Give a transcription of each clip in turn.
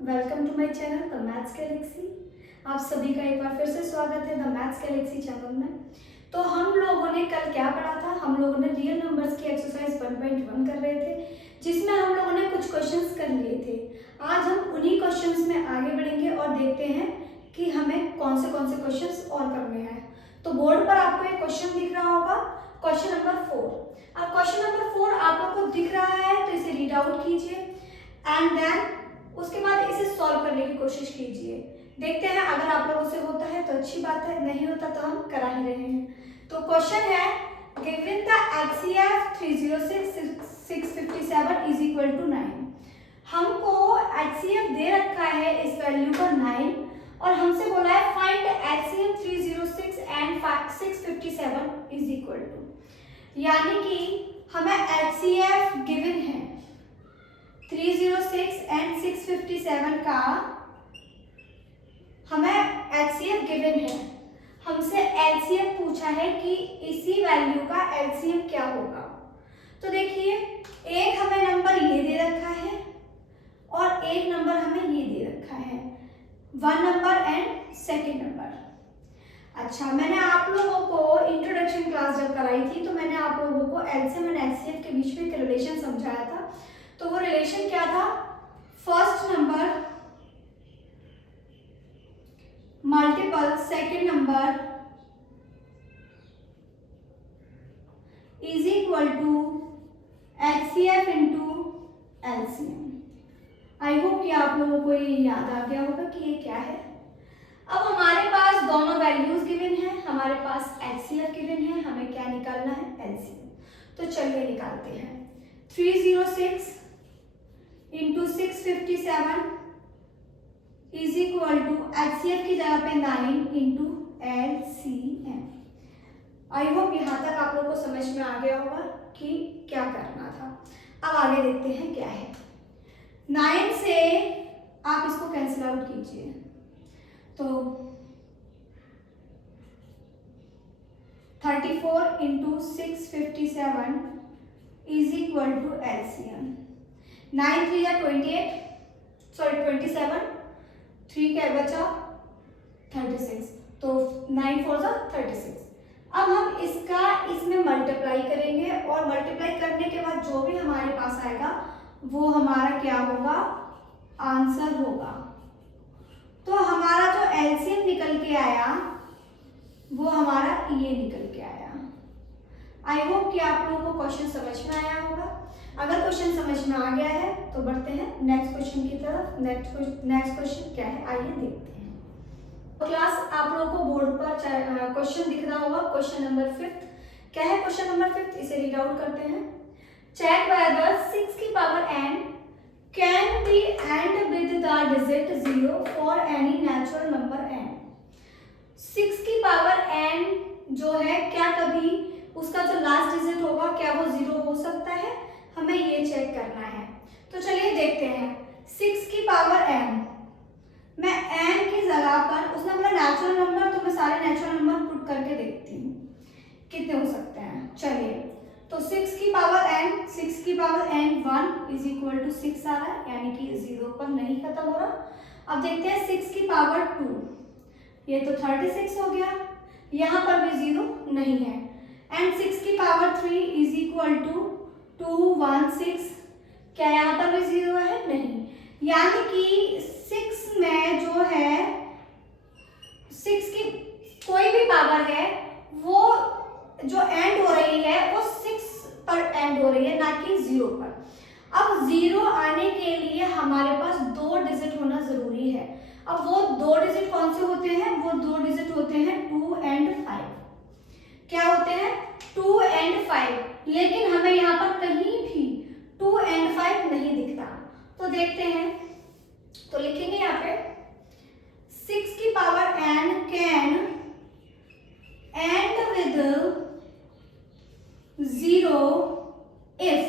Welcome to my channel the maths galaxy. आप सभी का एक बार फिर से स्वागत है द मैथ्स गैलेक्सी चैनल में। तो हम लोगों ने कल क्या पढ़ा था? हम लोगों ने रियल नंबर्स की एक्सरसाइज 1.1 कर रहे थे, जिसमें हम लोगों ने कुछ क्वेश्चंस कर लिए थे। आज हम उन्हीं क्वेश्चंस में आगे बढ़ेंगे और देखते हैं कि हमें कौन से क्वेश्चंस और करने हैं। तो बोर्ड पर आपको एक क्वेश्चन दिख रहा होगा, क्वेश्चन नंबर 4। अब क्वेश्चन नंबर 4 आप लोग को दिख रहा है तो इसे रीड आउट कीजिए एंड देन उसके बाद इसे सॉल्व करने की कोशिश कीजिए। देखते हैं अगर आप लोगों से होता है तो अच्छी बात है, नहीं होता तो हम करा ही रहे हैं। तो क्वेश्चन है given the HCF 306,657 is equal to 9। हमको HCF दे रखा है इस वैल्यू का 9 और हमसे बोला है find LCM 306 and 657 is equal to, यानी कि हमें HCF गिवन है 306 एंड 657 का हमें HCF गिवन है। हमसे LCM पूछा है कि इसी वैल्यू का LCM क्या होगा। तो देखिए, एक हमें नंबर ये दे रखा है और एक नंबर हमें ये दे रखा है, 1 नंबर एंड सेकेंड नंबर। अच्छा, मैंने आप लोगों को इंट्रोडक्शन क्लास जब कराई थी तो मैंने आप लोगों को LCM एंड HCF के बीच में एक रिलेशन समझाया था। तो वो रिलेशन क्या था? First number multiple second number is equal to HCF into LCM। I hope कि आप लोगों को ये याद आ गया होगा कि ये क्या है। अब हमारे पास दोनों वैल्यूज गिवन है, हमारे पास HCF गिवन है, हमें क्या निकालना है? LCM। तो चलिए निकालते हैं। 306 into 657 is equal to HCF की जगह पे 9 इंटू LCM। आई होप यहाँ तक आप लोगों को समझ में आ गया होगा कि क्या करना था। अब आगे देखते हैं क्या है। 9 से आप इसको कैंसिल आउट कीजिए तो 34 into 657 is equal to LCM। 9 3 या 28, सॉरी 27, 3 क्या बचा? 36। तो 9 4 जा 36। अब हम इसका इसमें मल्टीप्लाई करेंगे और मल्टीप्लाई करने के बाद जो भी हमारे पास आएगा वो हमारा क्या होगा? आंसर होगा। तो हमारा जो LCM निकल के आया वो हमारा ये निकल के आया। आई होप कि आप लोगों को क्वेश्चन समझ में आया होगा। अगर क्वेश्चन समझ में आ गया है तो बढ़ते हैं नेक्स्ट क्वेश्चन की तरफ। नेक्स्ट क्वेश्चन क्या है, आइए देखते हैं। तो क्लास आप लोगों को बोर्ड पर क्वेश्चन दिख रहा होगा, क्वेश्चन नंबर 5। क्या है क्वेश्चन नंबर 5? इसे रीड आउट करते हैं। चेक वेदर 6 की power n can be and with the digit 0 for any natural number n। 6 की पावर n जो है क्या कभी उसका जो लास्ट डिजिट होगा क्या वो 0 हो सकता है? हमें ये चेक करना है। तो चलिए देखते हैं। 6 की पावर n, मैं n की जगह पर, उसने बोला नेचुरल नंबर, तो मैं सारे नेचुरल नंबर पुट करके देखती हूँ कितने हो सकते हैं। चलिए, तो 6 की power n 1 is equal to 6 आ रहा है, यानी कि 0 पर नहीं खत्म हो रहा। अब देखते हैं 6 की पावर 2, ये तो 36 हो गया, यहाँ पर भी 0 नहीं है। एंड 6 की पावर 3 इज इक्वल टू 216, क्या यहाँ पर भी 0 है? नहीं। यानी कि 6 में जो है 6 की कोई भी पावर है वो जो एंड हो रही है वो 6 पर एंड हो रही है, ना कि 0 पर। अब 0 आने के लिए हमारे पास 2 डिजिट होना जरूरी है। अब वो 2 डिजिट कौन से होते हैं? वो 2 डिजिट होते हैं 2 एंड 5। क्या होते हैं? 2 एंड 5। लेकिन हमें यहाँ पर कहीं भी 2 एंड 5 नहीं दिखता। तो देखते हैं, तो लिखेंगे यहाँ पे 6 की power n can and with 0 if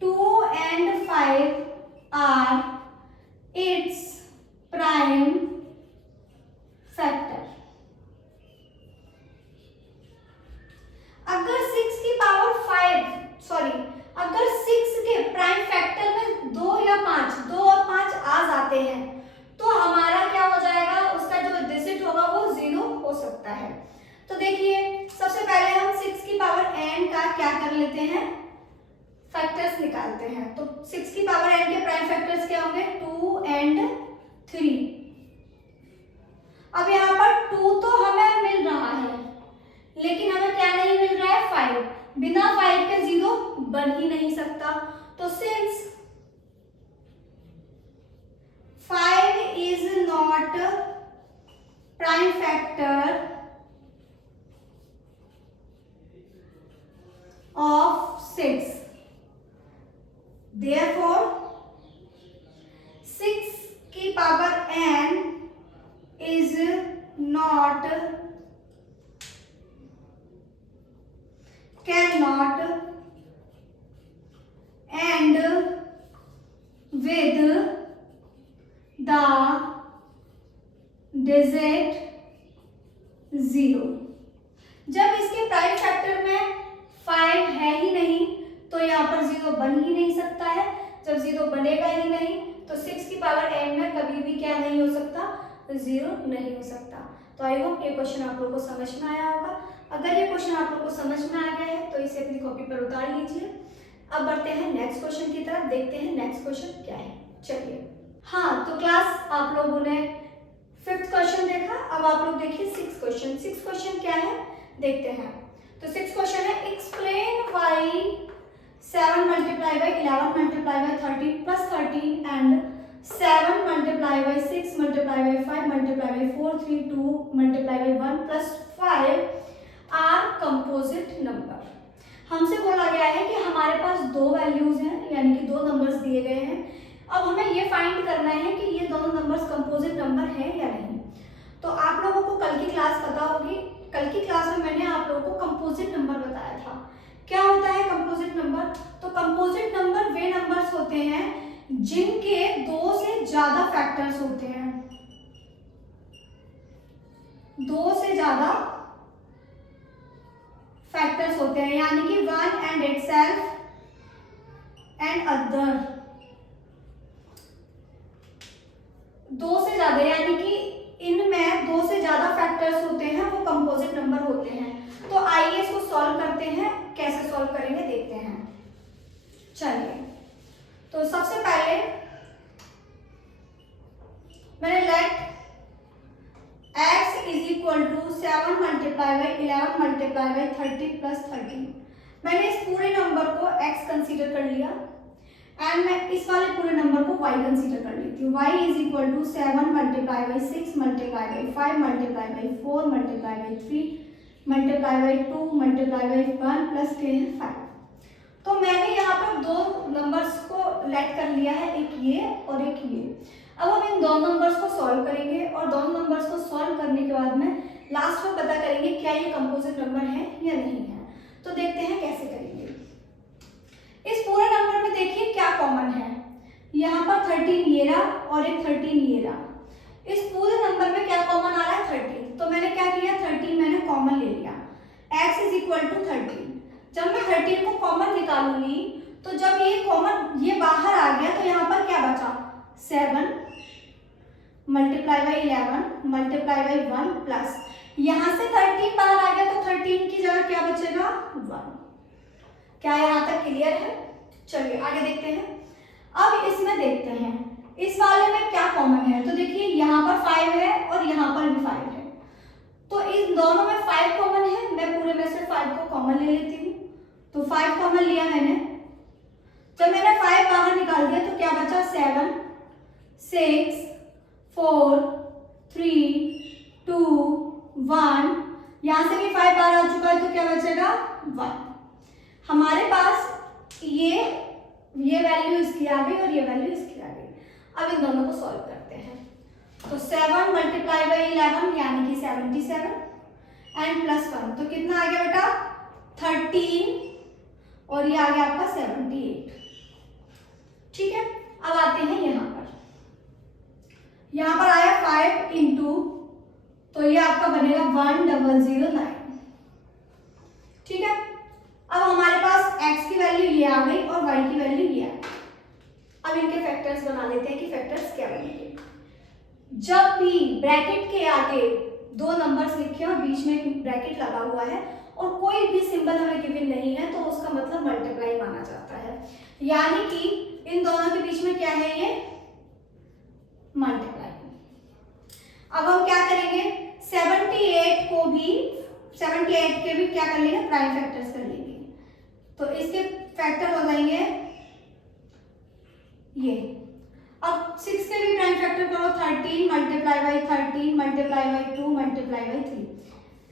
2 and 5 are its prime factor। अगर 6 की पावर 5 हैं, फैक्टर्स निकालते हैं। तो 6 की पावर n के प्राइम फैक्टर्स क्या होंगे, 2 and 3। अब यहाँ पर 2 तो हमें मिल रहा है, लेकिन हमें क्या नहीं मिल रहा है, 5। बिना 5 के 0 बन ही नहीं सकता। तो since 5 is not prime factor of 6, therefore 6 की power n is not, cannot end with the digit 0। जब इसके प्राइम फैक्टर में 5 है ही नहीं तो यहाँ पर 0 बन ही नहीं सकता है। जब 0 बनेगा ही नहीं तो 6 की पावर n में कभी भी क्या नहीं हो सकता, 0 नहीं हो सकता। तो आई होप ये क्वेश्चन आप लोगों को समझ में आया होगा। अगर ये क्वेश्चन आप लोगों को समझ में आ गया है तो इसे अपनी कॉपी पर उतार लीजिए। अब बढ़ते हैं नेक्स्ट क्वेश्चन की तरफ, देखते हैं नेक्स्ट क्वेश्चन क्या है। चलिए, हाँ तो क्लास आप लोगों ने 5th क्वेश्चन देखा, अब आप लोग देखिए 6th क्वेश्चन। 6th क्वेश्चन क्या है देखते हैं। तो 6th क्वेश्चन है, explain why 7 multiply by 11 multiply by 13 plus 13 and 7 multiply by 6 multiply by 5 multiply by 4 3 2 multiply by 1 plus 5 are composite number. हमसे बोला गया है कि हमारे पास दो वैल्यूज हैं, यानी कि दो नंबर्स दिए गए हैं। अब हमें ये फाइंड करना है कि ये दोनों नंबर्स कंपोजिट नंबर है या नहीं। तो आप लोगों को कल की क्लास पता होगी, कल की क्लास में मैंने आप लोगों को कंपोजिट नंबर बताया था। क्या होता है कंपोजिट नंबर? तो कंपोजिट नंबर वे नंबर्स होते हैं जिनके 2 से ज्यादा फैक्टर्स होते हैं, 2 से ज्यादा फैक्टर्स होते हैं, यानी कि 1 and itself and other। 2 से ज्यादा यानी कि इनमें 2 से ज्यादा फैक्टर्स होते हैं, वो कंपोजिट नंबर होते हैं। तो आइए इसको सॉल्व करते हैं, कैसे सॉल्व करेंगे देखते हैं। चलिए, तो सबसे पहले मैंने let x is equal to 7 multiply by 11 multiply by 30 plus 13। मैंने इस पूरे नंबर को x कंसीडर कर लिया एंड मैं इस वाले पूरे नंबर को y कंसीडर कर लेती हूँ। y is equal to 7 multiply by 6 multiply by 5 multiply by 4 multiply by 3 multiply by 2 multiply by 1 plus के 5। तो मैंने यहाँ पर दो नंबर्स को लेट कर लिया है, एक ये और एक ये। अब हम इन दोनों नंबर्स को सॉल्व करेंगे और दोनों नंबर्स को सॉल्व करने के बाद में लास्ट में पता करेंगे क्या ये कंपोजिट नंबर है या नहीं है। तो देखते हैं कैसे करेंगे। इस पूरे नंबर में देखिए क्या कॉमन है, यहाँ पर 13 ये रहा और एक 13 ये रहा। इस पूरे नंबर में क्या कॉमन आ रहा है, 13। तो मैंने क्या किया, 13 मैंने कॉमन ले लिया। x is equal to 13। जब मैं 13 को कॉमन निकालूंगी तो जब ये कॉमन ये बाहर आ गया तो यहाँ पर क्या बचा, 7 multiply by 11 multiply by 1 plus यहाँ से 13 बाहर आ गया तो 13 की जगह क्या बचेगा, 1। क्या यहाँ तक क्लियर है? चलिए आगे देखते हैं। अब इसमें देखते हैं इस वाले में क्या कॉमन है। तो देखिए यहाँ पर 5 है और यहाँ पर भी 5 है, तो इन दोनों में 5 कॉमन है। मैं पूरे में से 5 को कॉमन ले लेती हूँ। तो 5 कॉमन लिया मैंने। जब मैंने 5 बाहर निकाल दिया तो क्या बचा, 7 6 4 3 2 1। यहाँ से भी 5 बाहर आ चुका है तो क्या बचेगा, 1। हमारे पास ये वैल्यू इसकी आ गई और ये वैल्यू इसकी आ गई। अब इन दोनों को सॉल्व करते हैं। तो 7 मल्टीप्लाई बाई 11 यानी कि 77 एंड प्लस 1 तो कितना आ गया बेटा, 13 और ये आ गया आपका 78। ठीक है, अब आते हैं यहाँ पर। यहाँ पर आया 5 इंटू, तो ये आपका बनेगा 1009। ठीक है, अब हमारे पास x की वैल्यू ये आ गई और y की वैल्यू ये आ गई। अब इनके फैक्टर्स बना लेते हैं कि फैक्टर्स क्या बनेंगे। जब भी ब्रैकेट के आगे दो नंबर्स लिखे और बीच में एक ब्रैकेट लगा हुआ है और कोई भी सिंबल हमें गिवन नहीं है तो उसका मतलब मल्टीप्लाई माना जाता है, यानी कि इन दोनों के बीच में क्या है, ये मल्टीप्लाई। अब हम क्या करेंगे, 78 के भी क्या कर लेंगे, प्राइम फैक्टर्स कर लेंगे। तो इसके फैक्टर हो जाएंगे ये। अब 6 के भी प्राइम फैक्टर करो, 13 multiply by 13 multiply by 2 multiply by 3।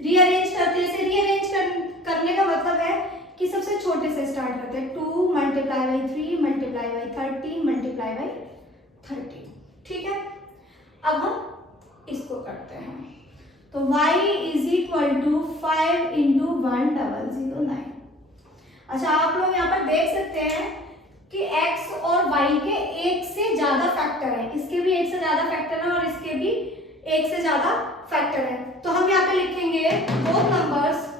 Rearrange करते हैं, इसे रीअरेंज करने का मतलब है कि सबसे छोटे से स्टार्ट करते हैं। 2 multiply by 3 multiply by 13 multiply by 13, ठीक है। अब हम इसको करते हैं, तो y is equal to 5 into 1009। अच्छा, आप लोग यहाँ पर देख सकते हैं कि x और y के एक से ज्यादा फैक्टर है, इसके भी एक से ज्यादा फैक्टर है और इसके भी एक से ज्यादा फैक्टर है। तो हम यहाँ पे लिखेंगे both numbers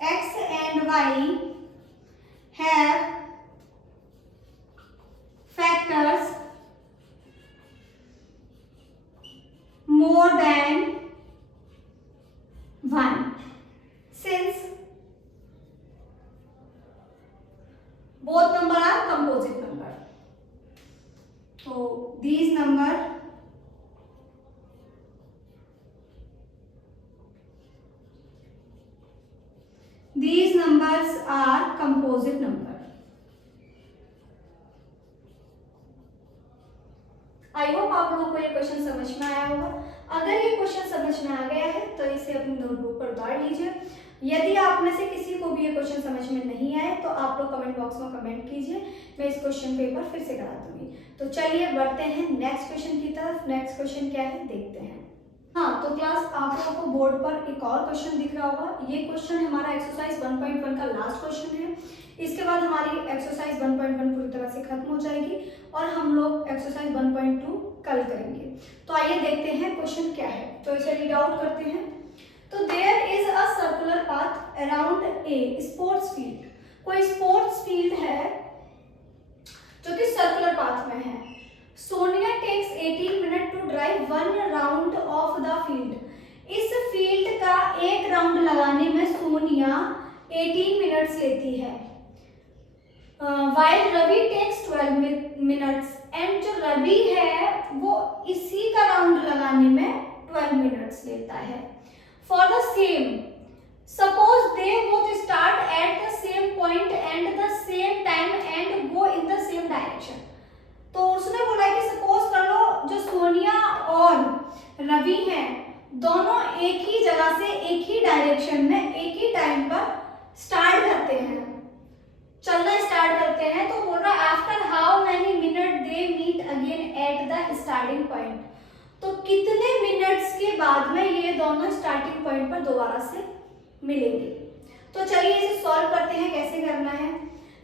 x and y have factors more than 1 since both number are composite number. So these numbers are composite number. I hope आप लोगों को ये क्वेश्चन समझ में आया होगा। अगर ये क्वेश्चन समझ में आ गया है तो इसे अपनी नोटबुक पर उतार लीजिए। यदि आप में से किसी को भी ये क्वेश्चन समझ में नहीं आए तो आप लोग कमेंट बॉक्स में कमेंट कीजिए, मैं इस क्वेश्चन पेपर फिर से करा दूंगी। तो चलिए बढ़ते हैं नेक्स्ट क्वेश्चन की तरफ। नेक्स्ट क्वेश्चन क्या है देखते हैं। हाँ, तो क्लास आप लोगों को बोर्ड पर एक और क्वेश्चन दिख रहा होगा। ये क्वेश्चन हमारा एक्सरसाइज 1.1 का लास्ट क्वेश्चन है। इसके बाद हमारी एक्सरसाइज 1.1 पूरी तरह से खत्म हो जाएगी और हम लोग एक्सरसाइज 1.2 कल करेंगे। तो आइए देखते हैं क्वेश्चन क्या है। तो इसे रीड आउट करते हैं। तो there is a circular path around a sports field. कोई स्पोर्ट्स फील्ड है जो कि सर्कुलर पाथ में है। Sonia takes 18 minute to drive 1 round of the field. इस फील्ड का एक राउंड लगाने में सोनिया 18 मिनट्स लेती है। While Ravi takes 12 minutes. And जो रवि है वो इसी का राउंड लगाने में 12 मिनट्स लेता है। For the same suppose they both start at the same point and the same time and go in the same direction. तो उसने बोला कि सपोज कर लो जो सोनिया और रवि हैं दोनों एक ही जगह से एक ही डायरेक्शन में एक ही टाइम पर स्टार्ट करते हैं, चलना स्टार्ट करते हैं। तो बोल रहा है after how many minute they meet again at the starting point. तो कितने मिनट्स के बाद में ये दोनों स्टार्टिंग पॉइंट पर दोबारा से मिलेंगे। तो चलिए इसे सॉल्व करते हैं, कैसे करना है।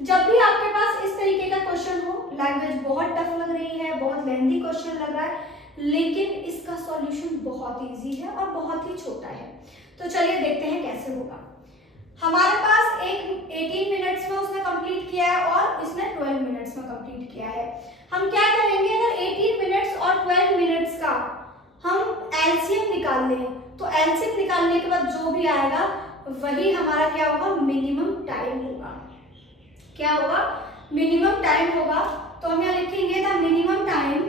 जब भी आपके पास इस तरीके का क्वेश्चन हो, लैंग्वेज बहुत टफ लग रही है, बहुत लेंथी क्वेश्चन लग रहा है, लेकिन इसका सॉल्यूशन बहुत इजी है और बहुत ही छोटा है। तो चलिए देखते हैं कैसे होगा। हमारे पास एक 18 मिनट्स में उसने कंप्लीट किया है और इसने 12 मिनट्स में कंप्लीट किया है। हम क्या करेंगे, अगर 18 मिनट्स और 12 मिनट्स का हम एलसीएम निकाल लें तो एलसीएम निकालने के बाद जो भी आएगा वही हमारा क्या होगा, मिनिमम टाइम होगा। क्या होगा, मिनिमम टाइम होगा। तो हम यहाँ लिखेंगे the minimum time,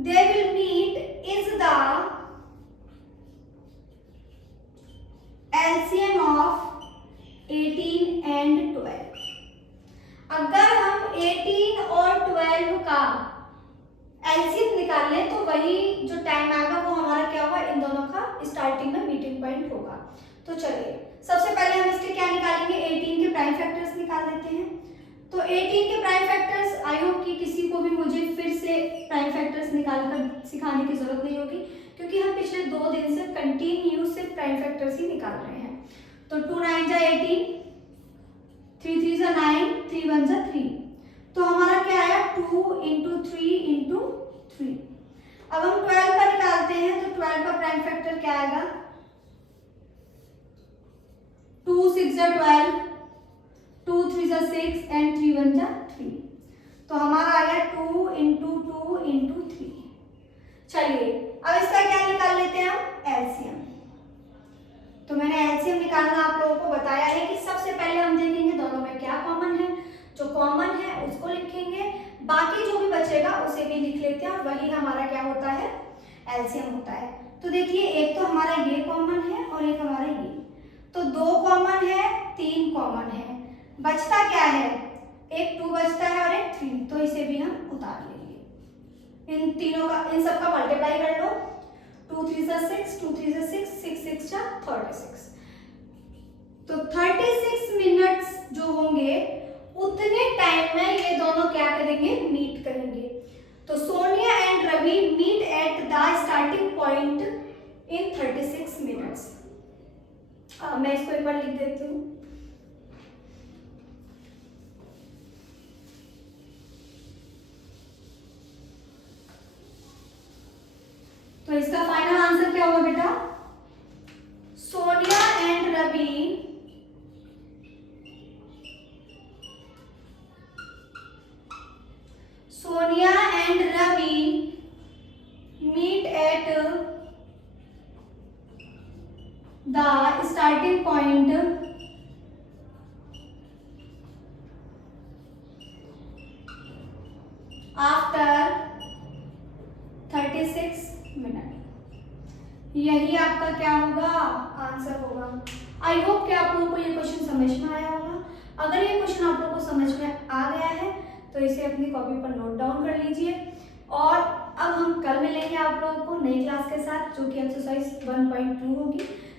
they will meet is the LCM of 18 and 12। अगर हम 18 और 12 का एलसीएम निकाल लें तो वही जो टाइम आएगा वो हमारा क्या होगा, इन दोनों का स्टार्टिंग में मीटिंग पॉइंट होगा। तो चलिए सबसे पहले हम इसके क्या निकालेंगे, 18 के प्राइम फैक्टर्स निकाल लेते हैं। तो 18 के प्राइम फैक्टर्स, आई होप कि किसी को भी मुझे फिर से प्राइम फैक्टर्स निकालकर सिखाने की जरूरत नहीं होगी, क्योंकि हम पिछले 2 दिन से कंटिन्यू से प्राइम फैक्टर्स ही निकाल रहे हैं। तो 2 9 जा 18, 3 3 जा 9, 3 1 जा 3। तो हमारा क्या आया, 2 × 3 × 3। अब हम 12 का निकालते हैं, तो 12 का प्राइम फैक्टर क्या आएगा? 2 6 जा 12, 2 3 जा 6 एंड 3 1 जा 3। तो हमारा आ गया 2 इंटू 2 इंटू 3। चलिए अब इसका क्या निकाल लेते हैं हम? एलसीएम। तो मैंने एलसीएम निकालना आप लोगों को बताया है कि सबसे पहले हम देखेंगे दोनों में क्या कॉमन है, जो कॉमन है उसको लिखेंगे, बाकी जो भी बचेगा उसे भी लिख लेते हैं और वही हमारा क्या होता है? एलसीएम होता है। तो देखिए एक तो हमारा ये कॉमन है और एक हमारा ये, तो 2 कॉमन है, 3 कॉमन है, बचता क्या है? एक 2 बचता है और एक 3, तो इसे भी हम उतार लेंगे। इन तीनों का, इन सब का मल्टीप्लाई कर लो, 2 3 जा 6, 2 3 जा 6, 6 6 जा 36। तो 36 मिनट्स जो होंगे उतने टाइम में ये दोनों क्या करेंगे? मीट करेंगे। तो Sonia and Ravi meet at the starting point in 36 minutes. मैं इसको एक बार लिख देती हूँ। तो इसका फाइनल आंसर क्या होगा बेटा? Sonia and Ravi meet at the starting point after 36 minute. यही आपका क्या होगा? आंसर होगा। आई होप कि आप लोगों को ये क्वेश्चन समझ में आया होगा। अगर ये क्वेश्चन आप लोगों को समझ में आ गया है तो इसे अपनी कॉपी पर नोट डाउन कर लीजिए। और अब हम कल मिलेंगे आप लोगों को नई क्लास के साथ, जो कि एक्सरसाइज 1.2 होगी।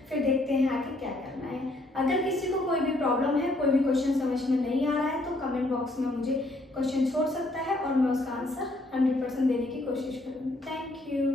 फिर देखते हैं आगे क्या करना है। अगर किसी को कोई भी प्रॉब्लम है, कोई भी क्वेश्चन समझ में नहीं आ रहा है, तो कमेंट बॉक्स में मुझे क्वेश्चन छोड़ सकता है और मैं उसका आंसर 100% देने की कोशिश करूँगी। Thank you.